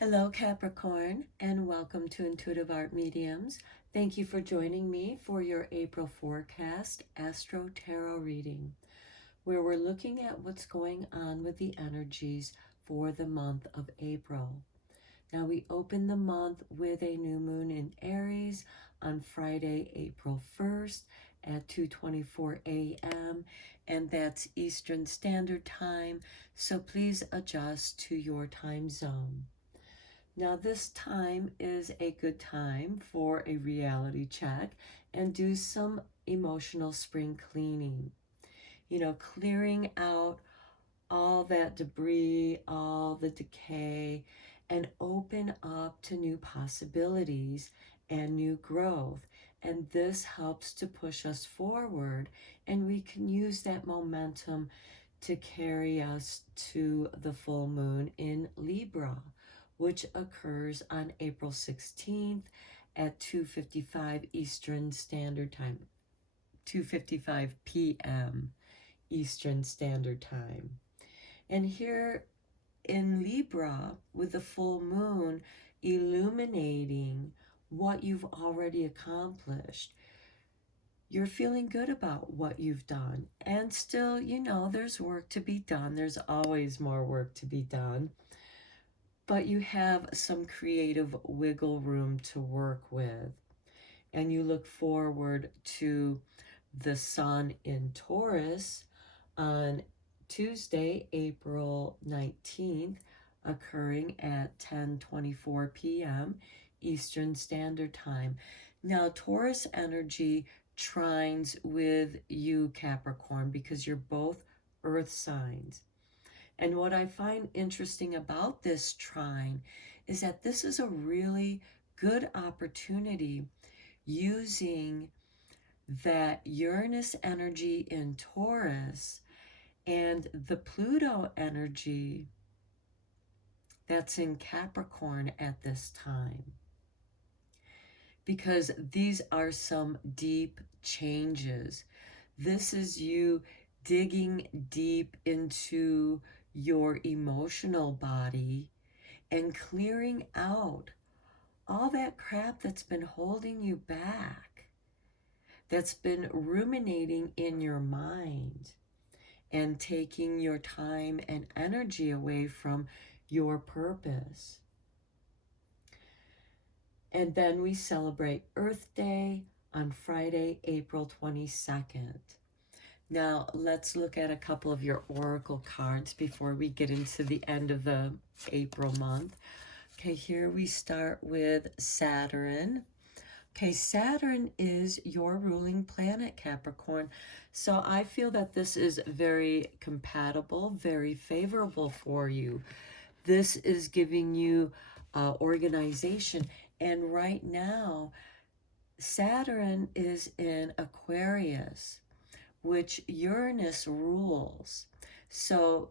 Hello, Capricorn, and welcome to Intuitive Art Mediums. Thank you for joining me for your April forecast Astro Tarot reading, where we're looking at what's going on with the energies for the month of April. Now, we open the month with a new moon in Aries on Friday, April 1st at 2:24 a.m., and that's Eastern Standard Time, so please adjust to your time zone. Now, this time is a good time for a reality check and do some emotional spring cleaning. Clearing out all that debris, all the decay, and open up to new possibilities and new growth. And this helps to push us forward, and we can use that momentum to carry us to the full moon in Libra, which occurs on April 16th at 2:55 Eastern Standard Time, 2:55 p.m. Eastern Standard Time. And here in Libra, with the full moon illuminating what you've already accomplished, you're feeling good about what you've done. And still, there's work to be done. There's always more work to be done. But you have some creative wiggle room to work with. And you look forward to the sun in Taurus on Tuesday, April 19th, occurring at 10:24 p.m. Eastern Standard Time. Now, Taurus energy trines with you, Capricorn, because you're both earth signs. And what I find interesting about this trine is that this is a really good opportunity using that Uranus energy in Taurus and the Pluto energy that's in Capricorn at this time. Because these are some deep changes. This is you digging deep into your emotional body and clearing out all that crap that's been holding you back, that's been ruminating in your mind and taking your time and energy away from your purpose. And then we celebrate Earth Day on Friday, April 22nd. Now, let's look at a couple of your oracle cards before we get into the end of the April month. Okay, here we start with Saturn. Okay, Saturn is your ruling planet, Capricorn. So I feel that this is very compatible, very favorable for you. This is giving you organization. And right now, Saturn is in Aquarius, which Uranus rules. So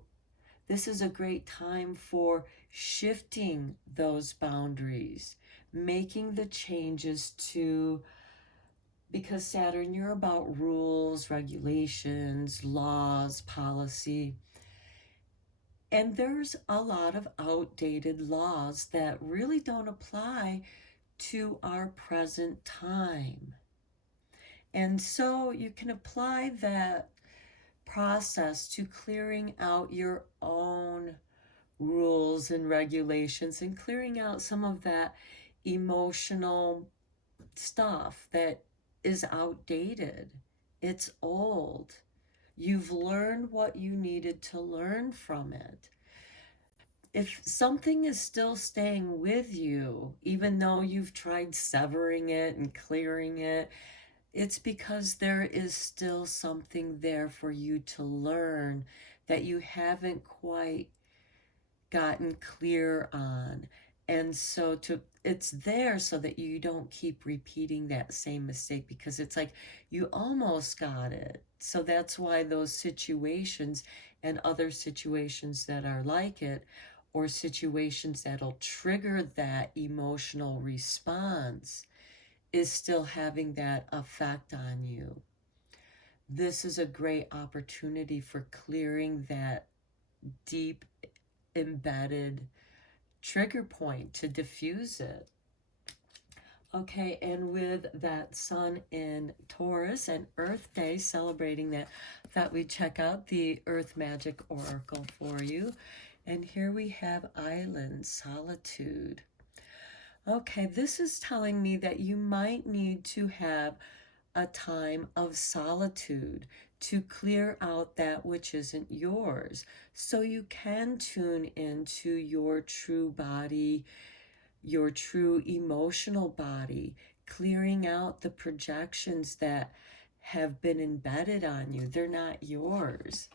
this is a great time for shifting those boundaries, making the changes because Saturn, you're about rules, regulations, laws, policy. And there's a lot of outdated laws that really don't apply to our present time. And so you can apply that process to clearing out your own rules and regulations and clearing out some of that emotional stuff that is outdated. It's old. You've learned what you needed to learn from it. If something is still staying with you, even though you've tried severing it and clearing it, it's because there is still something there for you to learn that you haven't quite gotten clear on. And so it's there so that you don't keep repeating that same mistake, because it's like you almost got it. So that's why those situations and other situations that are like it, or situations that'll trigger that emotional response, is still having that effect on you. This is a great opportunity for clearing that deep embedded trigger point to diffuse it. Okay, and with that Sun in Taurus and Earth Day celebrating that, thought we'd check out the Earth Magic Oracle for you. And here we have Island Solitude. Okay, this is telling me that you might need to have a time of solitude to clear out that which isn't yours, so you can tune into your true body, your true emotional body, clearing out the projections that have been embedded on you. They're not yours.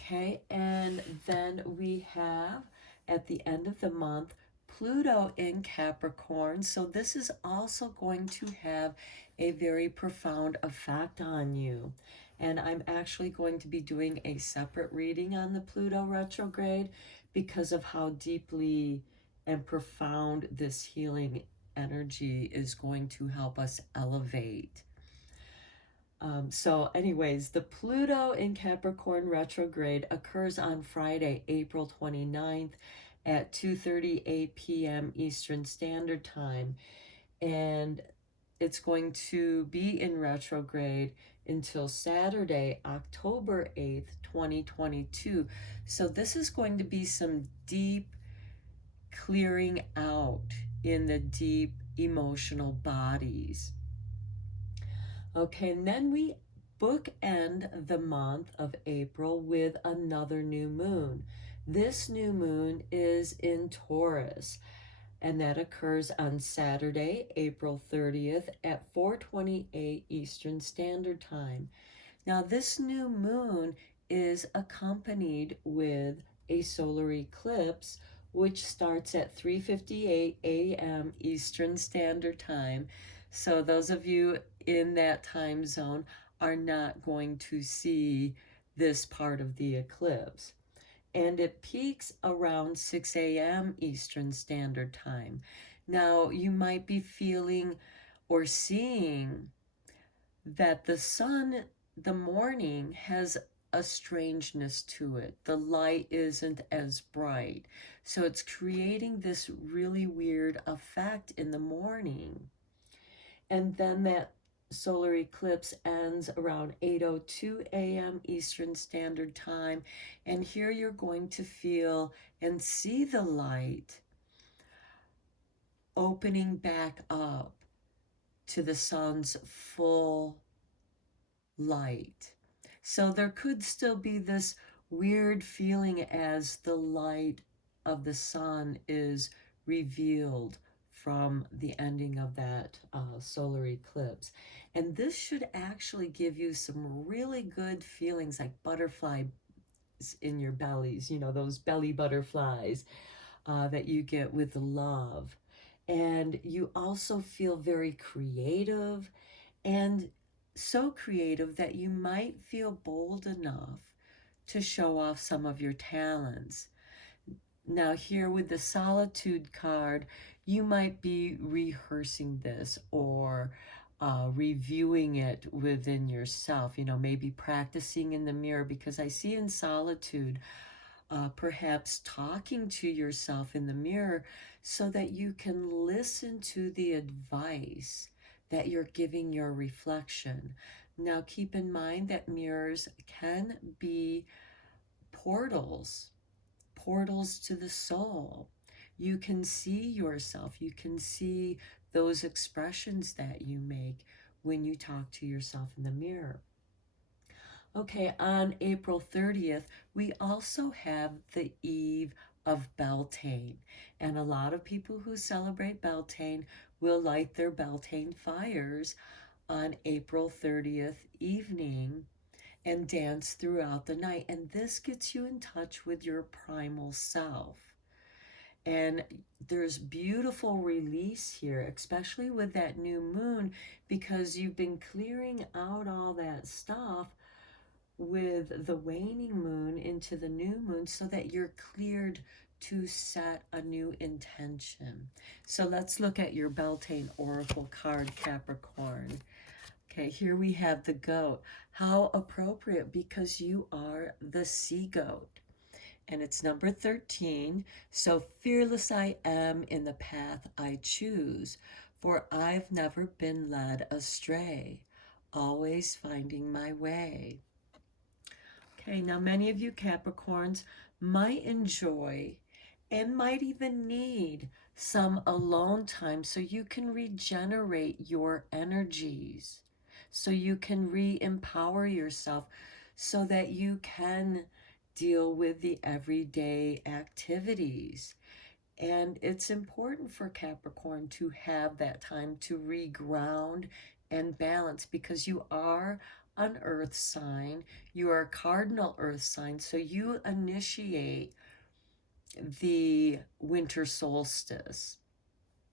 Okay, and then we have at the end of the month Pluto in Capricorn. So this is also going to have a very profound effect on you. And I'm actually going to be doing a separate reading on the Pluto retrograde because of how deeply and profound this healing energy is going to help us elevate. So anyways, the Pluto in Capricorn retrograde occurs on Friday, April 29th at 2:38 p.m. Eastern Standard Time. And it's going to be in retrograde until Saturday, October 8th, 2022. So this is going to be some deep clearing out in the deep emotional bodies. Okay, and then we bookend the month of April with another new moon. This new moon is in Taurus, and that occurs on Saturday, April 30th at 4:28 Eastern Standard Time. Now, this new moon is accompanied with a solar eclipse, which starts at 3:58 a.m. Eastern Standard Time. So those of you in that time zone are not going to see this part of the eclipse. And it peaks around 6 a.m. Eastern Standard Time. Now, you might be feeling or seeing that the sun, the morning, has a strangeness to it. The light isn't as bright. So it's creating this really weird effect in the morning. And then that solar eclipse ends around 8:02 a.m. Eastern Standard Time. And here you're going to feel and see the light opening back up to the sun's full light. So there could still be this weird feeling as the light of the sun is revealed from the ending of that solar eclipse. And this should actually give you some really good feelings like butterflies in your bellies, you know, those belly butterflies that you get with love. And you also feel very creative, and so creative that you might feel bold enough to show off some of your talents. Now, here with the Solitude card, you might be rehearsing this or reviewing it within yourself, you know, maybe practicing in the mirror, because I see in Solitude perhaps talking to yourself in the mirror so that you can listen to the advice that you're giving your reflection. Now, keep in mind that mirrors can be portals to the soul. You can see yourself. You can see those expressions that you make when you talk to yourself in the mirror. Okay, on April 30th, we also have the eve of Beltane. And a lot of people who celebrate Beltane will light their Beltane fires on April 30th evening and dance throughout the night. And this gets you in touch with your primal self. And there's beautiful release here, especially with that new moon, because you've been clearing out all that stuff with the waning moon into the new moon so that you're cleared to set a new intention. So let's look at your Beltane Oracle card, Capricorn. Okay, here we have the goat. How appropriate, because you are the sea goat. and it's number 13. So fearless I am in the path I choose, for I've never been led astray, always finding my way. Okay, now many of you Capricorns might enjoy and might even need some alone time so you can regenerate your energies, so you can re-empower yourself, so that you can deal with the everyday activities. And it's important for Capricorn to have that time to reground and balance, because you are an earth sign, you are a cardinal earth sign, so you initiate the winter solstice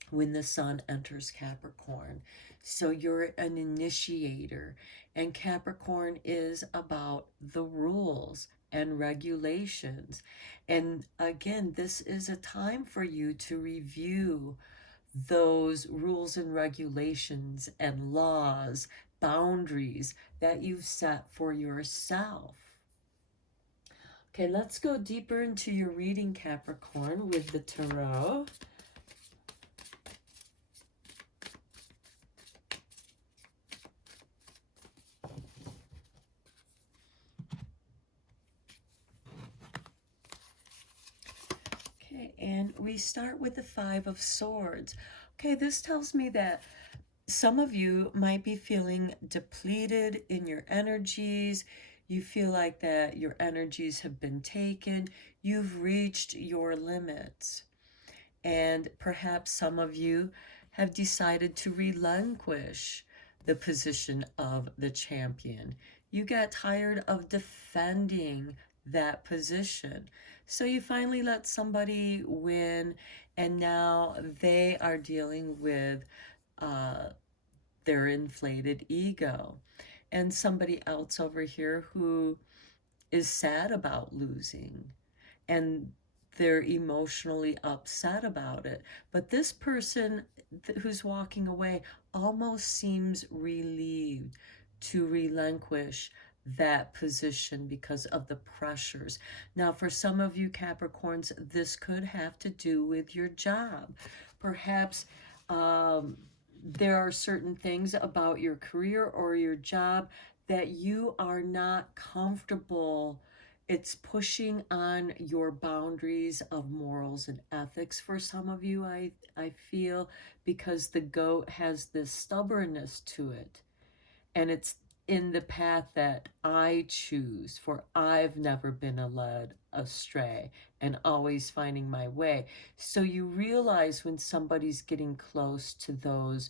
when the sun enters Capricorn. So you're an initiator, and Capricorn is about the rules and regulations. And again, this is a time for you to review those rules and regulations and laws, boundaries that you've set for yourself. Okay, let's go deeper into your reading, Capricorn, with the tarot. Okay, and we start with the Five of Swords. Okay, this tells me that some of you might be feeling depleted in your energies. You feel like that your energies have been taken. You've reached your limits. And perhaps some of you have decided to relinquish the position of the champion. You got tired of defending that position. So you finally let somebody win, and now they are dealing with their inflated ego. And somebody else over here who is sad about losing, and they're emotionally upset about it. But this person who's walking away almost seems relieved to relinquish that position because of the pressures. Now, for some of you Capricorns, this could have to do with your job. Perhaps there are certain things about your career or your job that you are not comfortable. It's pushing on your boundaries of morals and ethics for some of you, I feel, because the goat has this stubbornness to it. And it's in the path that I choose, for I've never been led astray and always finding my way. So you realize when somebody's getting close to those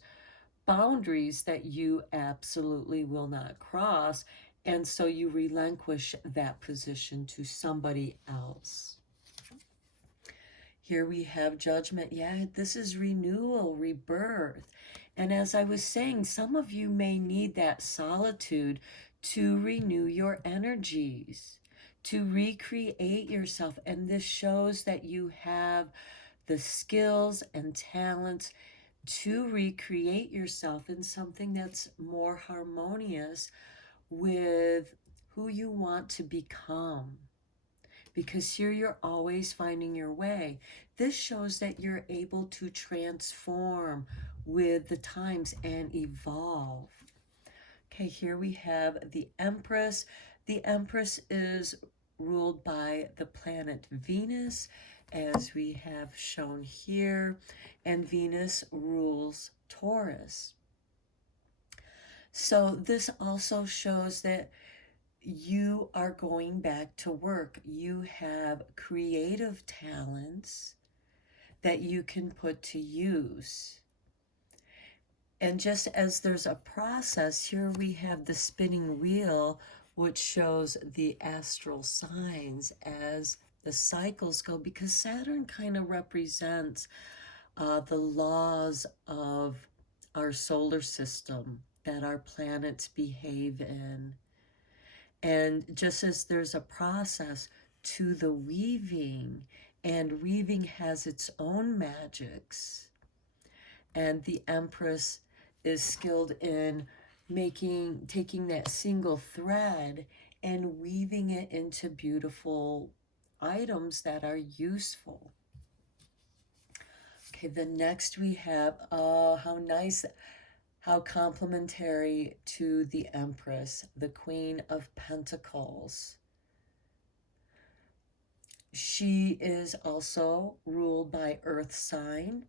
boundaries that you absolutely will not cross, and so you relinquish that position to somebody else. Here we have Judgment. Yeah, this is renewal, rebirth. And as I was saying, some of you may need that solitude to renew your energies, to recreate yourself. And this shows that you have the skills and talents to recreate yourself in something that's more harmonious with who you want to become. Because here you're always finding your way. This shows that you're able to transform with the times and evolve. Okay, here we have the Empress. The Empress is ruled by the planet Venus, as we have shown here, and Venus rules Taurus. So this also shows that you are going back to work. You have creative talents that you can put to use. And just as there's a process, here we have the spinning wheel, which shows the astral signs as the cycles go, because Saturn kind of represents the laws of our solar system that our planets behave in. And just as there's a process to the weaving, and weaving has its own magics, and the Empress is skilled in taking that single thread and weaving it into beautiful items that are useful. Okay, the next we have, oh, how nice, how complementary to the Empress, the Queen of Pentacles. She is also ruled by Earth sign,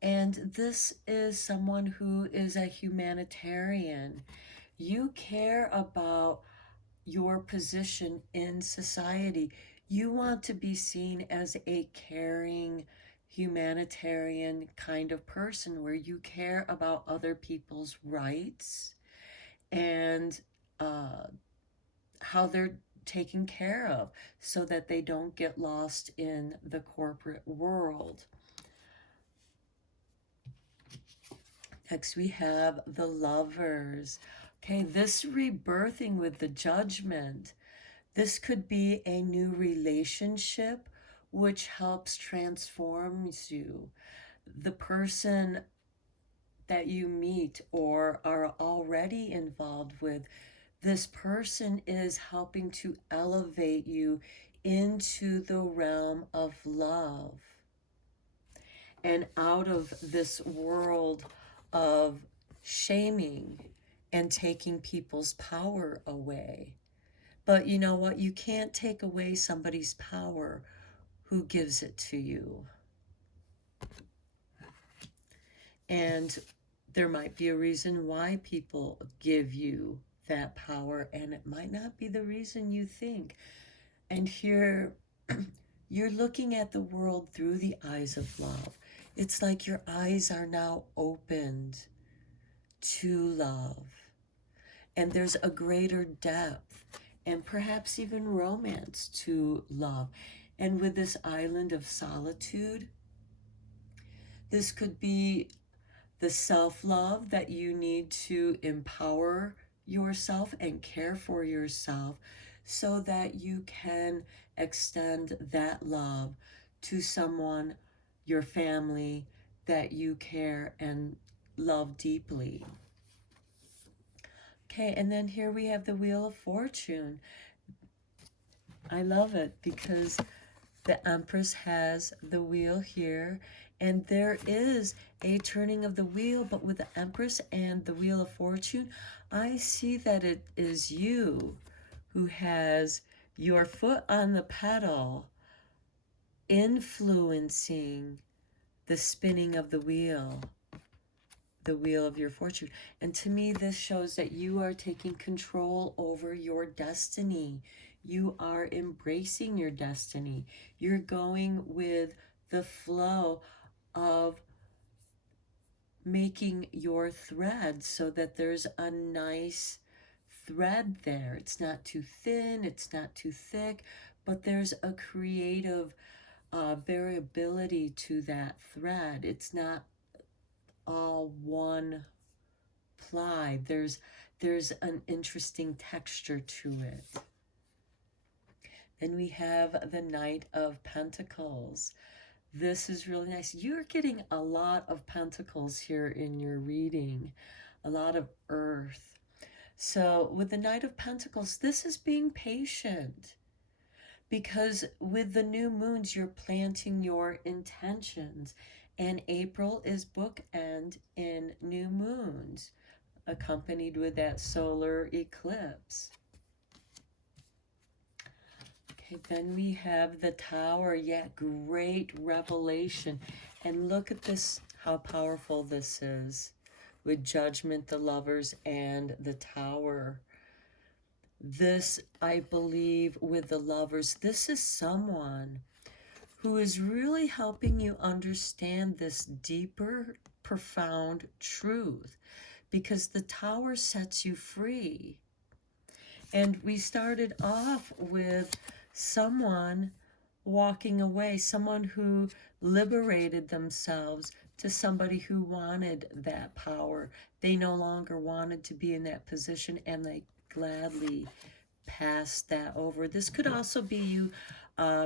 and this is someone who is a humanitarian. You care about your position in society. You want to be seen as a caring, humanitarian kind of person where you care about other people's rights and how they're taken care of so that they don't get lost in the corporate world. Next, we have the Lovers. Okay, this rebirthing with the Judgment. This could be a new relationship which helps transforms you. The person that you meet or are already involved with, this person is helping to elevate you into the realm of love and out of this world of shaming and taking people's power away. But you know what? You can't take away somebody's power who gives it to you. And there might be a reason why people give you that power, and it might not be the reason you think. And here, you're looking at the world through the eyes of love. It's like your eyes are now opened to love. And there's a greater depth and perhaps even romance to love. And with this island of solitude, this could be the self-love that you need to empower yourself and care for yourself so that you can extend that love to someone, your family, that you care and love deeply. Okay, and then here we have the Wheel of Fortune. I love it because the Empress has the wheel here, and there is a turning of the wheel, but with the Empress and the Wheel of Fortune, I see that it is you who has your foot on the pedal, influencing the spinning of the wheel of your fortune. And to me, this shows that you are taking control over your destiny. You are embracing your destiny. You're going with the flow of making your thread so that there's a nice thread there. It's not too thin, it's not too thick, but there's a creative variability to that thread. It's not all one ply. There's an interesting texture to it. Then we have the Knight of Pentacles. This is really nice. You're getting a lot of pentacles here in your reading, a lot of earth. So with the Knight of Pentacles, this is being patient, because with the new moons, you're planting your intentions. And April is bookend in new moons, accompanied with that solar eclipse. Okay, then we have the Tower. Yeah, great revelation. And look at this, how powerful this is. With Judgment, the Lovers, and the Tower. This, I believe, with the Lovers, this is someone who is really helping you understand this deeper, profound truth, because the Tower sets you free. And we started off with someone walking away, someone who liberated themselves, to somebody who wanted that power. They no longer wanted to be in that position, and they gladly passed that over. This could also be you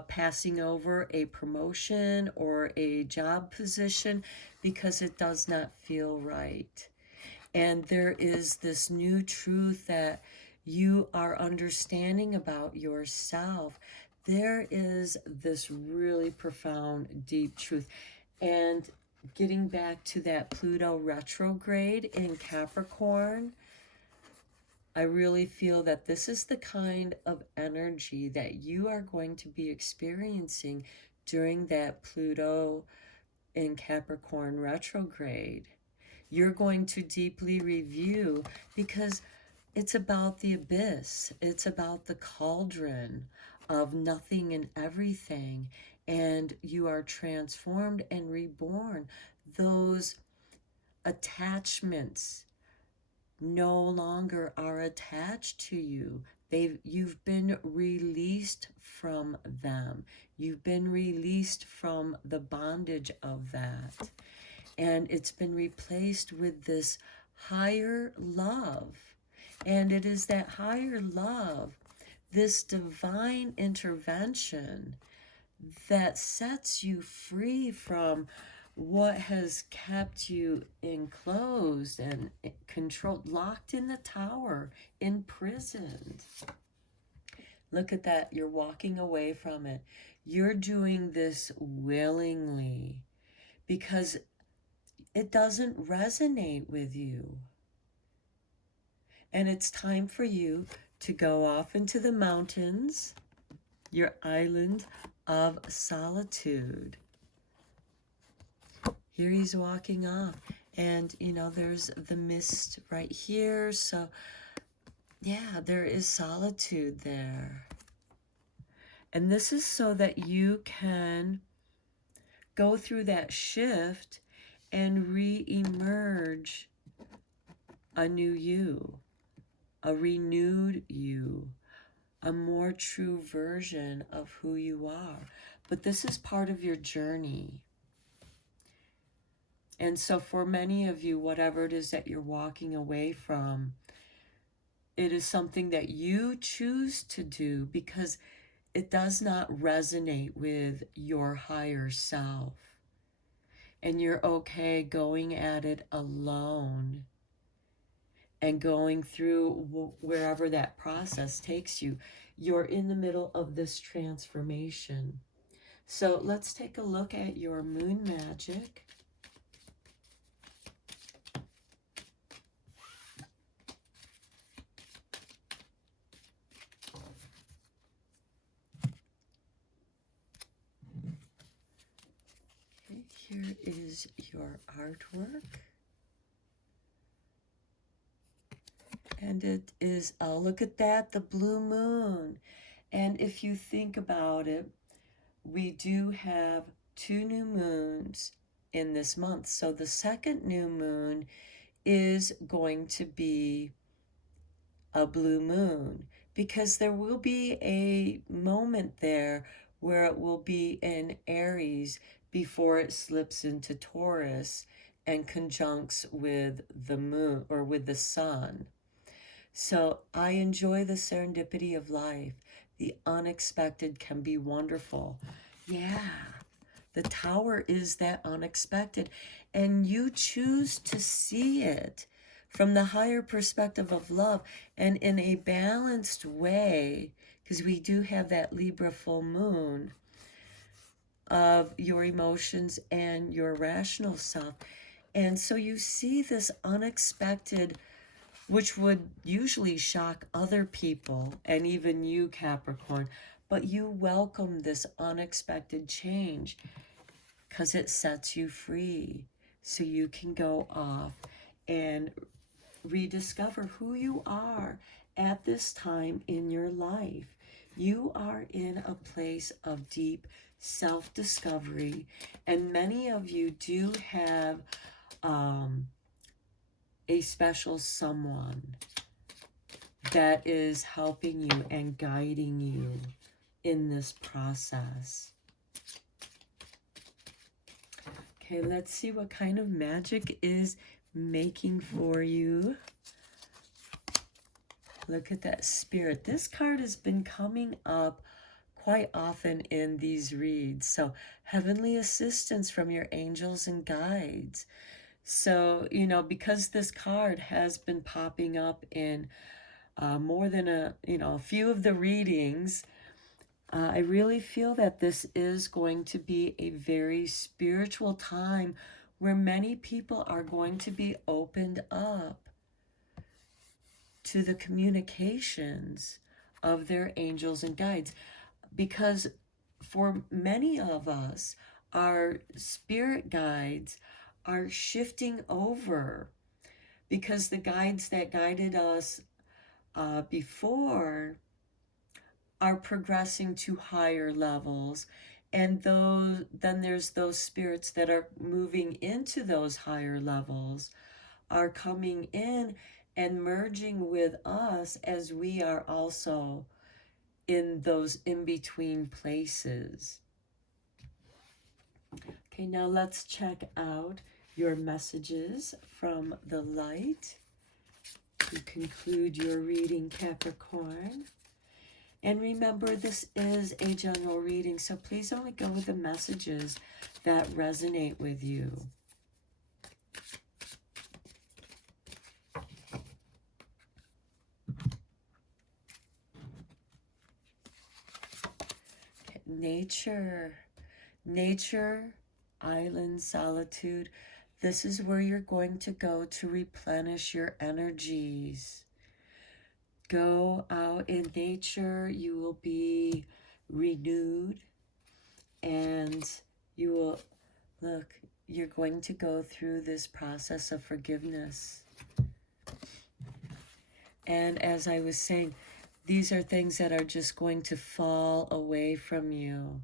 passing over a promotion or a job position because it does not feel right. And there is this new truth that you are understanding about yourself, there is this really profound, deep truth. And getting back to that Pluto retrograde in Capricorn, I really feel that this is the kind of energy that you are going to be experiencing during that Pluto in Capricorn retrograde. You're going to deeply review, because it's about the abyss. It's about the cauldron of nothing and everything. And you are transformed and reborn. Those attachments no longer are attached to you. You've been released from them. You've been released from the bondage of that. And it's been replaced with this higher love. And it is that higher love, this divine intervention, that sets you free from what has kept you enclosed and controlled, locked in the tower, imprisoned. Look at that. You're walking away from it. You're doing this willingly because it doesn't resonate with you. And it's time for you to go off into the mountains, your island of solitude. Here he's walking off, and there's the mist right here. So yeah, there is solitude there. And this is so that you can go through that shift and re-emerge a new you, a renewed you, a more true version of who you are. But this is part of your journey. And so for many of you, whatever it is that you're walking away from, it is something that you choose to do because it does not resonate with your higher self. And you're okay going at it alone and going through wherever that process takes you. You're in the middle of this transformation. So let's take a look at your moon magic. Okay, here is your artwork. And it is, oh, look at that, the blue moon. And if you think about it, we do have 2 new moons in this month. So the second new moon is going to be a blue moon, because there will be a moment there where it will be in Aries before it slips into Taurus and conjuncts with the moon or with the sun. So I enjoy the serendipity of life. The unexpected can be wonderful. Yeah, the tower is that unexpected. And you choose to see it from the higher perspective of love and in a balanced way, because we do have that Libra full moon of your emotions and your rational self. And so you see this unexpected, which would usually shock other people and even you, Capricorn, but you welcome this unexpected change because it sets you free so you can go off and rediscover who you are at this time in your life. You are in a place of deep self-discovery, and many of you do have a special someone that is helping you and guiding you in this process. Okay, let's see what kind of magic is making for you. Look at that Spirit. This card has been coming up quite often in these reads. So, heavenly assistance from your angels and guides. So, because this card has been popping up in more than a few of the readings, I really feel that this is going to be a very spiritual time where many people are going to be opened up to the communications of their angels and guides. Because for many of us, our spirit guides are shifting over, because the guides that guided us before are progressing to higher levels, and then there's those spirits that are moving into those higher levels, are coming in and merging with us as we are also in those in-between places. Okay, now let's check out your messages from the light to conclude your reading, Capricorn. And remember, this is a general reading, so please only go with the messages that resonate with you. Nature, island, solitude. This is where you're going to go to replenish your energies. Go out in nature, you will be renewed, and you will, look, you're going to go through this process of forgiveness. And as I was saying, these are things that are just going to fall away from you,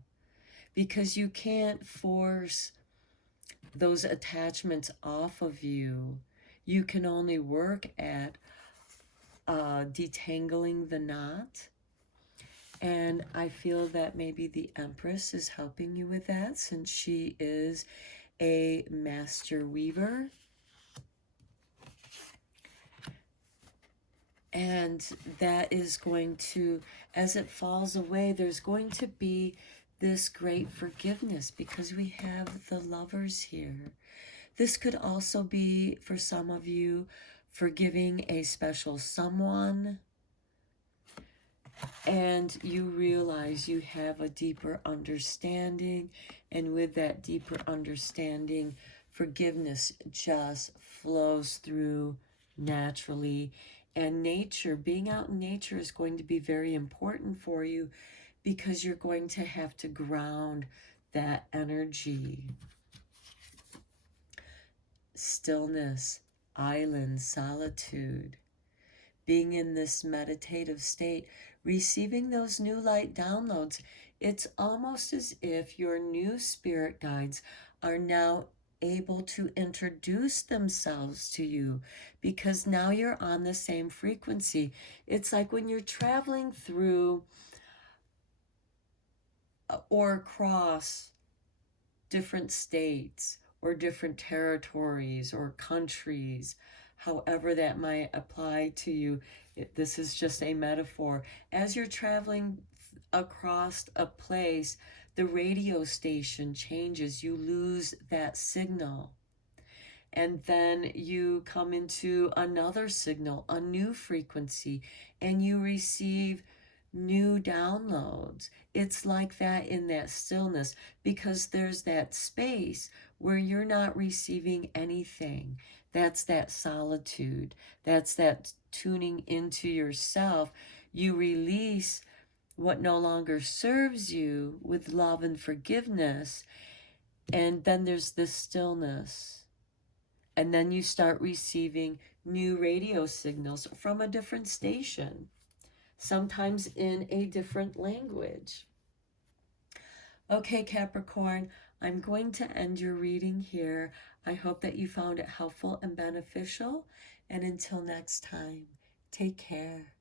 because you can't force those attachments off of you. You can only work at detangling the knot. And I feel that maybe the Empress is helping you with that, since she is a master weaver. And that is going to, as it falls away, there's going to be this great forgiveness, because we have the Lovers here. This could also be, for some of you, forgiving a special someone, and you realize you have a deeper understanding, and with that deeper understanding, forgiveness just flows through naturally. And nature, being out in nature, is going to be very important for you, because you're going to have to ground that energy. Stillness, island, solitude, being in this meditative state, receiving those new light downloads. It's almost as if your new spirit guides are now able to introduce themselves to you, because now you're on the same frequency. It's like when you're traveling through or across different states or different territories or countries, however that might apply to you. This is just a metaphor. As you're traveling across a place, the radio station changes. You lose that signal. And then you come into another signal, a new frequency, and you receive new downloads. It's like that in that stillness, because there's that space where you're not receiving anything. That's that solitude. That's that tuning into yourself. You release what no longer serves you with love and forgiveness, and then there's this stillness. And then you start receiving new radio signals from a different station, sometimes in a different language. Okay, Capricorn, I'm going to end your reading here. I hope that you found it helpful and beneficial. And until next time, take care.